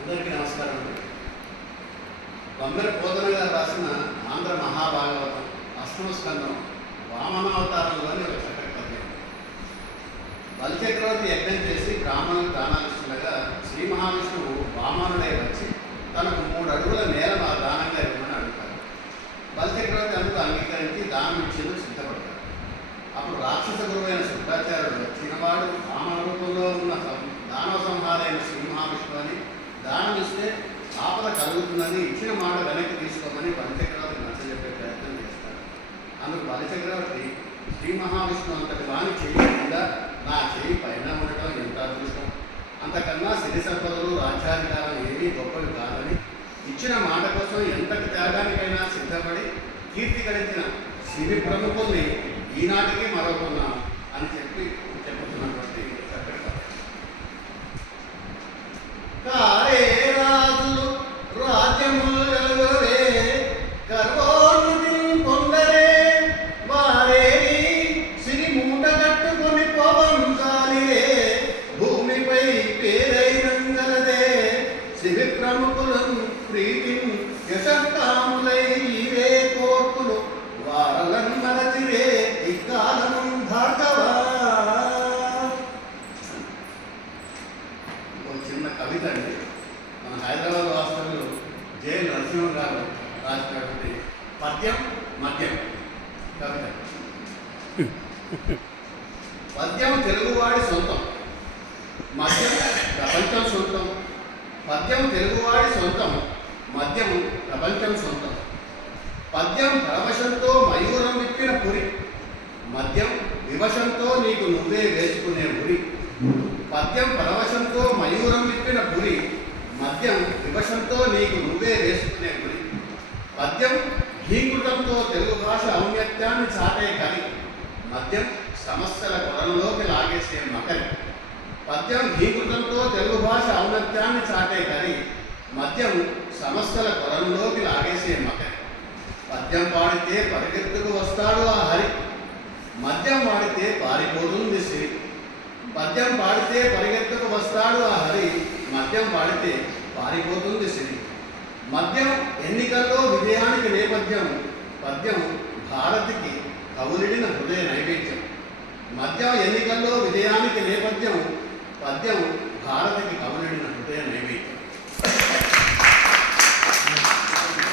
అందరికీ నమస్కారం అండి. వమ్మెర పోతన గారు రాసిన ఆంధ్ర మహాభాగవతం అష్టమ స్కందం వామనావతారంలోని ఒక చక్కటి పద్యం. బలిచక్రవర్తి యజ్ఞం చేసి బ్రాహ్మణులకు దానాలు ఇస్తుండగా శ్రీ మహావిష్ణువు వామనుడై వచ్చి తనకు 3 అడుగుల నేల దానంగా ఇవ్వమని అడుగుతారు. బలిచక్రవర్తి అందుకు అంగీకరించి దానం ఇచ్చేందుకు సిద్ధపడతారు. అప్పుడు రాక్షస గురువైన శుక్రాచార్యుడు చిన్నవాడు వామన రూపంలో ఉన్న దానవ సంహారైన శ్రీ మహావిష్ణువు అని దానం ఇస్తే ఆపద కలుగుతుందని ఇచ్చిన మాట వెనక్కి తీసుకోమని బలిచక్రవర్తి నచ్చజెప్పే ప్రయత్నం చేస్తారు. అందుకు బలిచక్రవర్తి శ్రీ మహావిష్ణువు అంతటి వాణి చేయకుండా నా చేయి పైన ఉండటం ఎంత అదృష్టం, అంతకన్నా సిరి సంపదలు రాజ్యాధికారం ఏమీ గొప్పవి కాదని ఇచ్చిన మాట కోసం ఎంతటి త్యాగానికైనా సిద్ధపడి కీర్తి గడించిన సిరి ప్రముఖుల్ని ఈనాటికి మరొకున్నాం అని చెప్పుతున్నటువంటి చక్కటి కారే రాజులు రాజ్యములు గలవే గర్వోన్నతిని పొందరే వారే సిరి మూట కట్టుకొని పవంచాలిరే భూమిపై పేరైనంగలదే శివి ప్రముఖులను ప్రీతిని యశకాములై ఇవే కోర్పులు వారలను మరచిరే ఇకాలము భాగవా. చిన్న కవిత అండి. మన హైదరాబాద్ వాస్తవ్యులు జె నరసింహ గారు రాసినటువంటి పద్యం మద్యం కవిత. పద్యం తెలుగువాడి సొంతం, మద్యం ప్రపంచం సొంతం. పద్యం తెలుగువాడి సొంతం, మద్యం ప్రపంచం సొంతం. పద్యం పరవశంతో మయూరం విప్పిన పురి, మద్యం వివశంతో నీకు నువ్వే వేసుకునే ఉరి. పద్యం పరవశంతో మయూరం విప్పిన పురి, మద్యం వివశంతో నీకు నువ్వే వేసుకునే గురి. పద్యం భీకృతంతో తెలుగు భాష ఔన్నత్యాన్ని చాటే కలి, మద్యం సమస్యల కొరంలోకి లాగేసే మకరి. పద్యం భీకృతంతో తెలుగు భాష ఔన్నత్యాన్ని చాటే కలి, మద్యం సమస్యల కొరంలోకి లాగేసే మకరి. పద్యం పాడితే పరిగెత్తుకు వస్తాడు ఆ హరి, మద్యం వాడితే పారిపోతుంది సిరి. పద్యం పాడితే పరిగెత్తుకు వస్తాడు ఆ హరి, మద్యం వాడితే పారిపోతుంది సిరి. మద్యం ఎన్నికల్లో విజయానికి నేపథ్యం, పద్యం భారతికి కవులిడిన హృదయ నైవేద్యం. మద్యం ఎన్నికల్లో విజయానికి నేపథ్యం, పద్యం భారతికి కవులిడిన హృదయ నైవేద్యం.